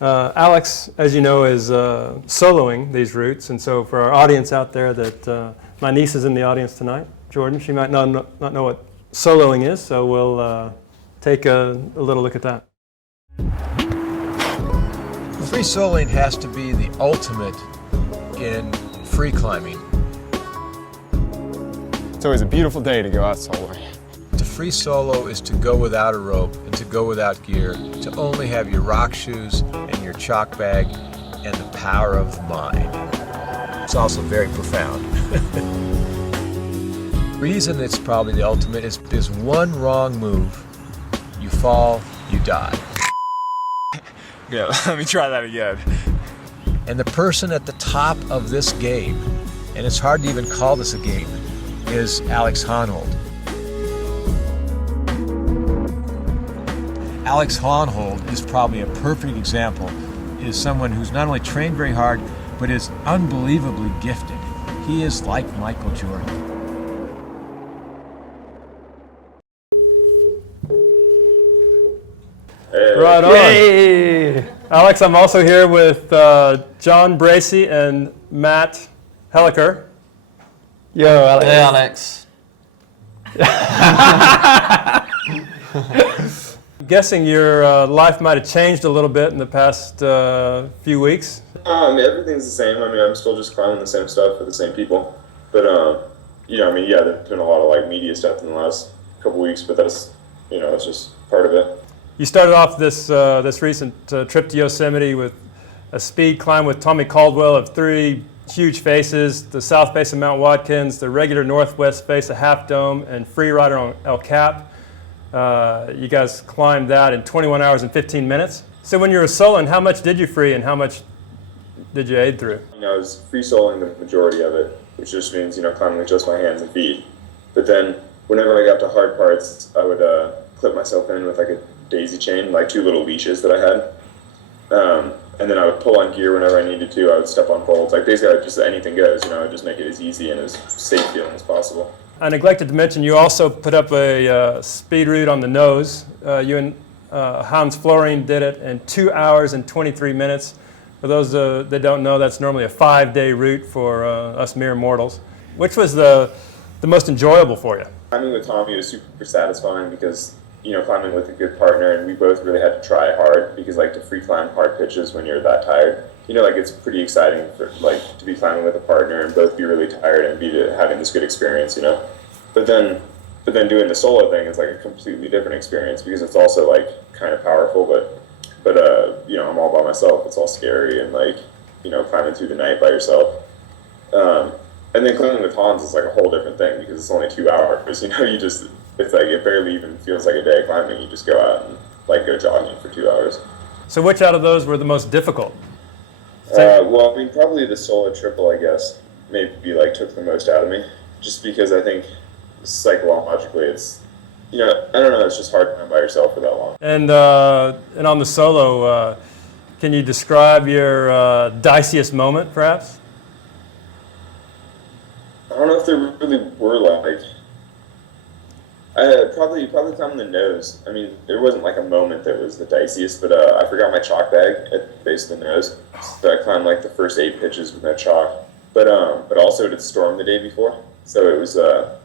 Alex, as you know, is soloing these routes, and so for our audience out there that my niece is in the audience tonight, Jordan, she might not know what soloing is, so we'll take a little look at that. Free soloing has to be the ultimate in free climbing. It's always a beautiful day to go out soloing. To free solo is to go without a rope and to go without gear, to only have your rock shoes and your chalk bag and the power of the mind. It's also very profound. The reason it's probably the ultimate is there's one wrong move, you fall, you die. Yeah, let me try that again. And the person at the top of this game, and it's hard to even call this a game, is Alex Honnold. Alex Honnold is probably a perfect example, is someone who's not only trained very hard, but is unbelievably gifted. He is like Michael Jordan. Right on. Yay! Alex, I'm also here with John Bracey and Matt Helliker. Yo, Alex. Hey, Alex. Guessing your life might have changed a little bit in the past few weeks. Everything's the same. I'm still just climbing the same stuff with the same people. But, there's been a lot of media stuff in the last couple weeks, but that's, it's just part of it. You started off this recent trip to Yosemite with a speed climb with Tommy Caldwell of 3 huge faces, the south face of Mount Watkins, the regular northwest face of Half Dome, and free rider on El Cap. You guys climbed that in 21 hours and 15 minutes. So when you were soloing, how much did you free and how much did you aid through? I was free soloing the majority of it, which just means, climbing with just my hands and feet. But then whenever I got to hard parts, I would clip myself in with a daisy chain, 2 little leashes that I had. And then I would pull on gear whenever I needed to. I would step on folds. Basically, just anything goes, I would just make it as easy and as safe feeling as possible. I neglected to mention you also put up a speed route on the nose. You and Hans Florine did it in 2 hours and 23 minutes. For those that don't know, that's normally a 5-day route for us mere mortals. Which was the most enjoyable for you? Climbing with Tommy was super satisfying because, climbing with a good partner, and we both really had to try hard because, to free climb hard pitches when you're that tired, it's pretty exciting for, to be climbing with a partner and both be really tired and be having this good experience, But then doing the solo thing is, a completely different experience because it's also, kind of powerful, but I'm all by myself. It's all scary and, climbing through the night by yourself. And then climbing with Hans is, a whole different thing because it's only 2 hours, it's it barely even feels like a day of climbing. You just go out and go jogging for 2 hours. So which out of those were the most difficult? Probably the solo triple, I guess, maybe took the most out of me, just because I think psychologically it's, I don't know, it's just hard to climb by yourself for that long. And on the solo, can you describe your diciest moment, perhaps? I don't know if there really were probably climbing the nose. There wasn't a moment that was the diciest, but I forgot my chalk bag at the base of the nose, so I climbed the first 8 pitches with no chalk. But also it had stormed the day before, so it was a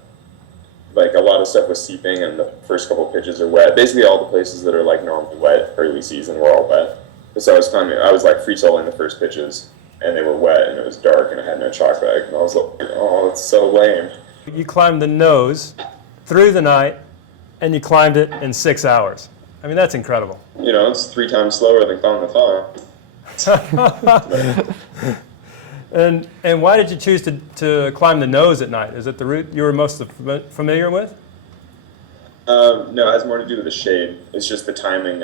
lot of stuff was seeping, and the first couple pitches are wet. Basically, all the places that are normally wet early season were all wet. So I was climbing. I was free soloing the first pitches, and they were wet, and it was dark, and I had no chalk bag, and I was like, oh, that's so lame. You climbed the nose through the night, and you climbed it in 6 hours. That's incredible. It's 3 times slower than climbing the top. And why did you choose to climb the nose at night? Is it the route you were most familiar with? No, it has more to do with the shade. It's just the timing.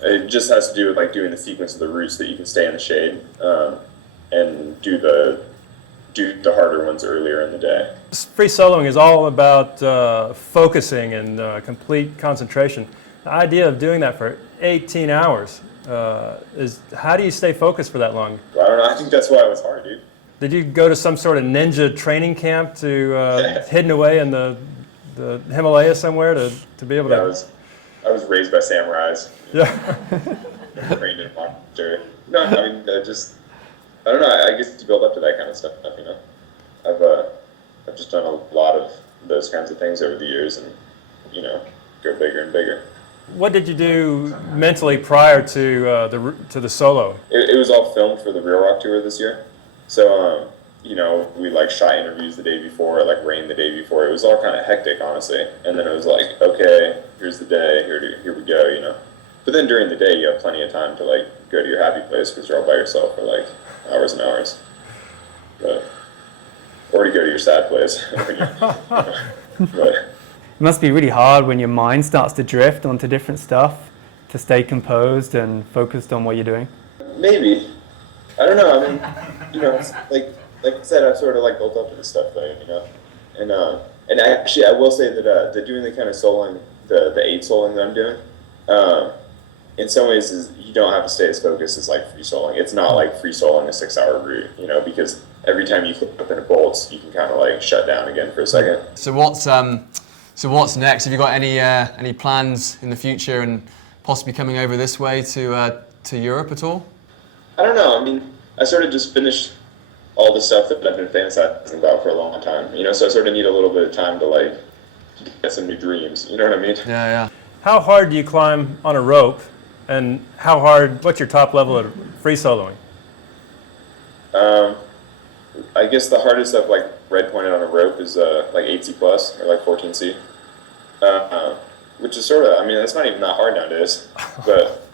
It just has to do with doing the sequence of the routes that you can stay in the shade and do the harder ones earlier in the day. Free soloing is all about focusing and complete concentration. The idea of doing that for 18 hours is, how do you stay focused for that long? I don't know. I think that's why it was hard, dude. Did you go to some sort of ninja training camp to hidden away in the Himalayas somewhere to be able to? I was raised by samurais. Yeah. Trained in sure. No, I mean, I don't know. I guess to build up to that kind of stuff, you know. I've just done a lot of those kinds of things over the years, and you know, go bigger and bigger. What did you do mentally prior to the solo? It was all filmed for the Real Rock tour this year, so you know, we like shot interviews the day before, like rained the day before. It was all kind of hectic, honestly. And then it was like, okay, here's the day, here we go, you know. But then during the day, you have plenty of time to like go to your happy place because you're all by yourself for like hours and hours. Or to go to your sad place. But, It must be really hard when your mind starts to drift onto different stuff to stay composed and focused on what you're doing. maybe. I don't know. I mean, you know, it's like I said, I've sort of like built up to this stuff, though, you know. And actually, I will say that doing the kind of soloing, the 8 soloing that I'm doing, in some ways, is you don't have to stay as focused as like free soloing. It's not like free soloing a 6-hour route, you know, because every time you flip up into bolts, you can kind of like shut down again for a second. So what's next? Have you got any plans in the future and possibly coming over this way to Europe at all? I don't know. I mean, I sort of just finished all the stuff that I've been fantasizing about for a long time, you know, so I sort of need a little bit of time to like get some new dreams, you know what I mean? Yeah. How hard do you climb on a rope, and what's your top level of free soloing? I guess the hardest stuff, like red pointed on a rope, is like 8C plus or like 14C, which is sort of, I mean, that's not even that hard nowadays. But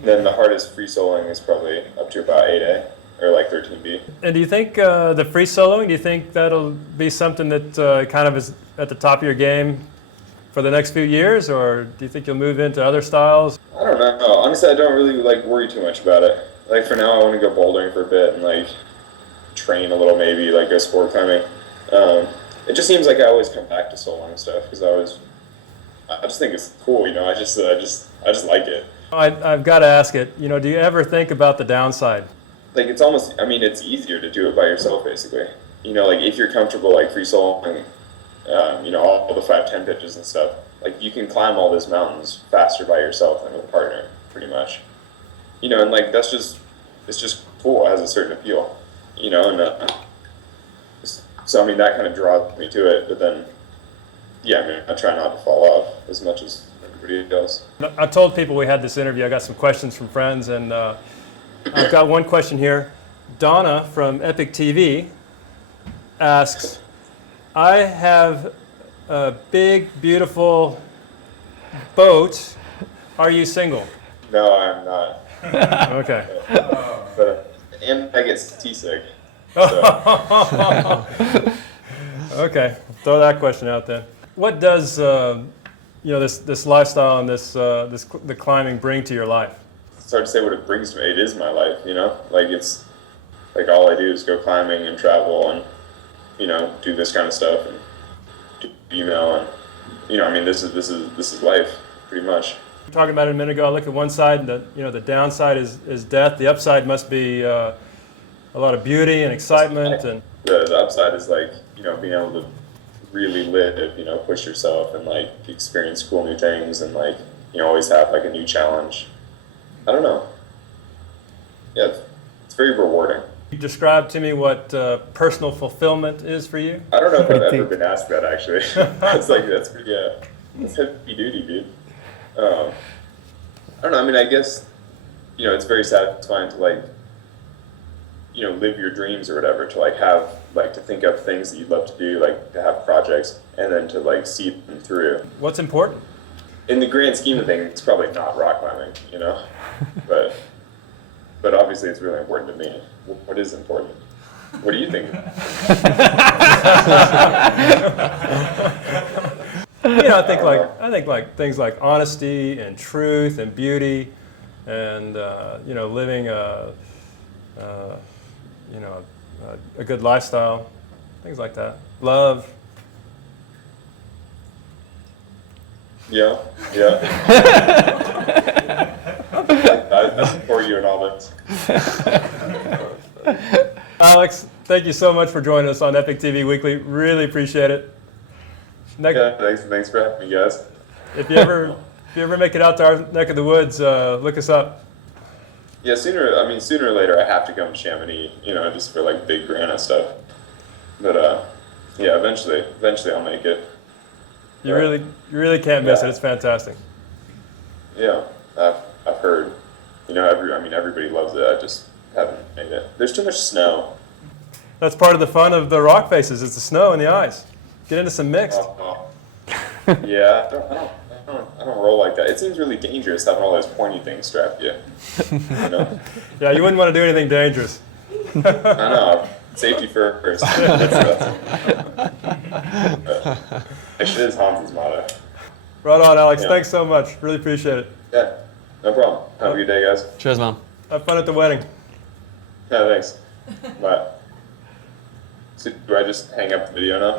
then the hardest free soloing is probably up to about 8A or like 13B. And do you think the free soloing, do you think that'll be something that kind of is at the top of your game for the next few years, or do you think you'll move into other styles? I don't know. Honestly, I don't really like worry too much about it. Like for now, I want to go bouldering for a bit and like train a little, maybe like go sport climbing. It just seems like I always come back to soloing stuff because I just think it's cool, you know. I just like it. I've got to ask it. You know, do you ever think about the downside? Like it's almost, I mean, it's easier to do it by yourself, basically. You know, like if you're comfortable like free soloing, you know, all the 5-10 pitches and stuff, like you can climb all those mountains faster by yourself than with a partner, pretty much. You know, and like it's just cool. It has a certain appeal, you know, and so I mean that kind of draws me to it. But then, yeah, I mean, I try not to fall off as much as everybody else. I told people we had this interview. I got some questions from friends, and I've got one question here. Donna from EpicTV asks, I have a big, beautiful boat. Are you single? No, I'm not. Okay. And I get seasick. So. Okay. Throw that question out then. What does you know, this lifestyle and the climbing bring to your life? It's hard to say what it brings to me. It is my life, you know. Like it's like all I do is go climbing and travel and, you know, do this kind of stuff and do email and, you know, I mean, this is life pretty much. Talking about it a minute ago, I look at one side, and the downside is death. The upside must be a lot of beauty and excitement, and the upside is like, you know, being able to really live, you know, push yourself and like experience cool new things and like, you know, always have like a new challenge. I don't know. Yeah, it's very rewarding. You describe to me what personal fulfillment is for you. I don't know if I've ever been asked that actually. It's like that's pretty that's heavy duty, dude. I don't know. I mean, I guess, you know, it's very satisfying to like, you know, live your dreams or whatever. To like have to think of things that you'd love to do, like to have projects, and then to like see them through. What's important? In the grand scheme of things, it's probably not rock climbing, you know, but obviously it's really important to me. What is important? What do you think? You know, I think like things like honesty and truth and beauty, and you know, living a good lifestyle, things like that. Love. Yeah. I support you in all this. Alex, thank you so much for joining us on EpicTV Weekly. Really appreciate it. Yeah, thanks for having me, guys. If you ever make it out to our neck of the woods, look us up. Yeah, sooner or later I have to come to Chamonix, just for like big granite stuff. But yeah, eventually I'll make it. You really can't miss it. It's fantastic. Yeah, I've heard. Everybody loves it. I just haven't made it. There's too much snow. That's part of the fun of the rock faces. It's the snow and the ice. Get into some mixed. Yeah, I don't roll like that. It seems really dangerous having all those pointy things strapped to you. Yeah, you wouldn't want to do anything dangerous. I know. Safety first. That is Hans's motto. Right on, Alex. Yeah. Thanks so much. Really appreciate it. Yeah, no problem. Have a good day, guys. Cheers, man. Have fun at the wedding. Yeah, thanks. Bye. So, do I just hang up the video now?